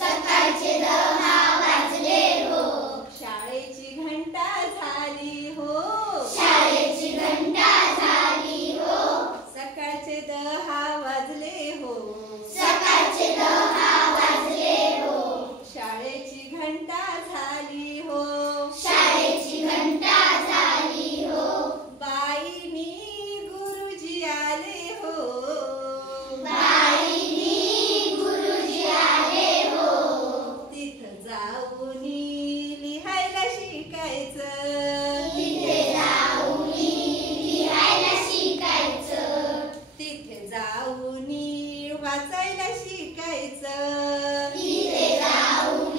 सकाळचे 10 वाजले हो. शाळेची घंटा झाली हो. शाळेची घंटा झाली हो. सकाळचे 10 वाजले हो. सकाळचे 10 वाजले हो. शाळेची घंटा झाली हो. शाळेची घंटा झाली हो. बाईनी गुरुजी आले हो. बाईनी गुरुजी आले हो. तिथं जाऊन लिहायला शिकायचं. तिथे जाऊन लिहायला शिकायचं. तिथे जाऊन वाचायला शिकायचं. तिथे जाऊन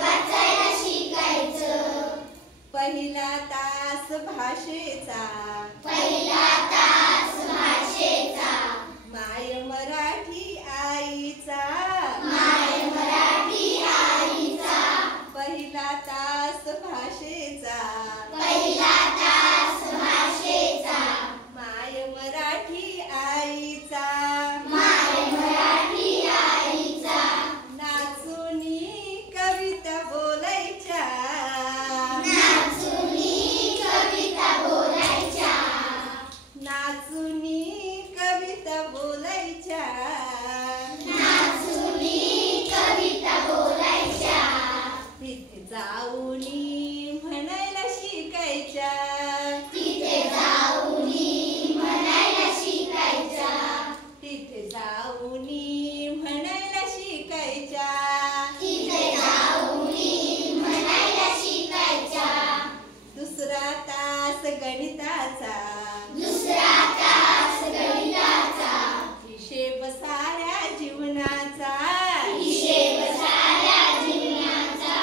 वाचायला शिकायचं. पहिला तास भाषेचा. पहिला तास भाषेचा. माय मराठी आईचा. माय मराठी आईचा. पहिला तास भाषेचा. पहिला तास भाषेचा. माय मराठी आईचा. माय मराठी आईचा. नाचुनी कविता बोलायच्या. नाचुनी कविता बोलायच्या. नाचुनी कविता बोलायच्या. नाचुनी कविता बोलायच्या. तिथे जाऊन म्हणायला शिकायच्या. तिथे जाऊन म्हणायला शिकायच्या. तिथे जाऊन म्हणायला शिकायच्या. तिथे जाऊन म्हणायला शिकायच्या. दुसरा तास गणिताचा. दुसरा तास गणिताचा. हिशेब साऱ्या जीवनाचा. हिशेब साऱ्या जीवनाचा.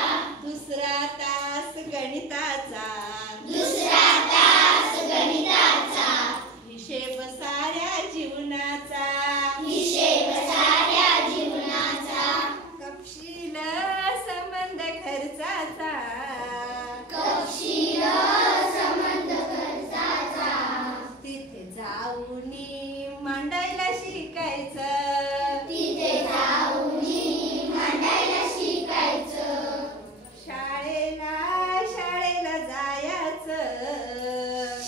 दुसरा तास गणिताचा. दुसरा तास गणिताचा. हिशेब साऱ्या जीवनाचा. हिशेब साऱ्या जीवनाचा. कपशील संबंध खर्चाचा. कपशील संबंध खर्चाचा. तिथे जाऊन मांडायला शिकायचं. तिथे जाऊन मांडायला शिकायचं. शाळेला शाळेला जायचं.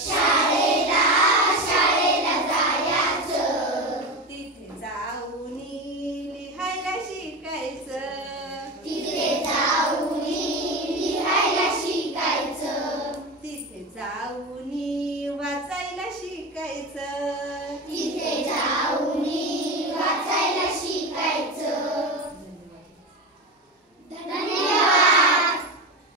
शाळेला शाळेला जायचं. तिथे जाऊन लिहायला शिकायचं. तिथे जाऊन लिहायला शिकायचं. तिथे जाऊन वाचायला शिकायचं.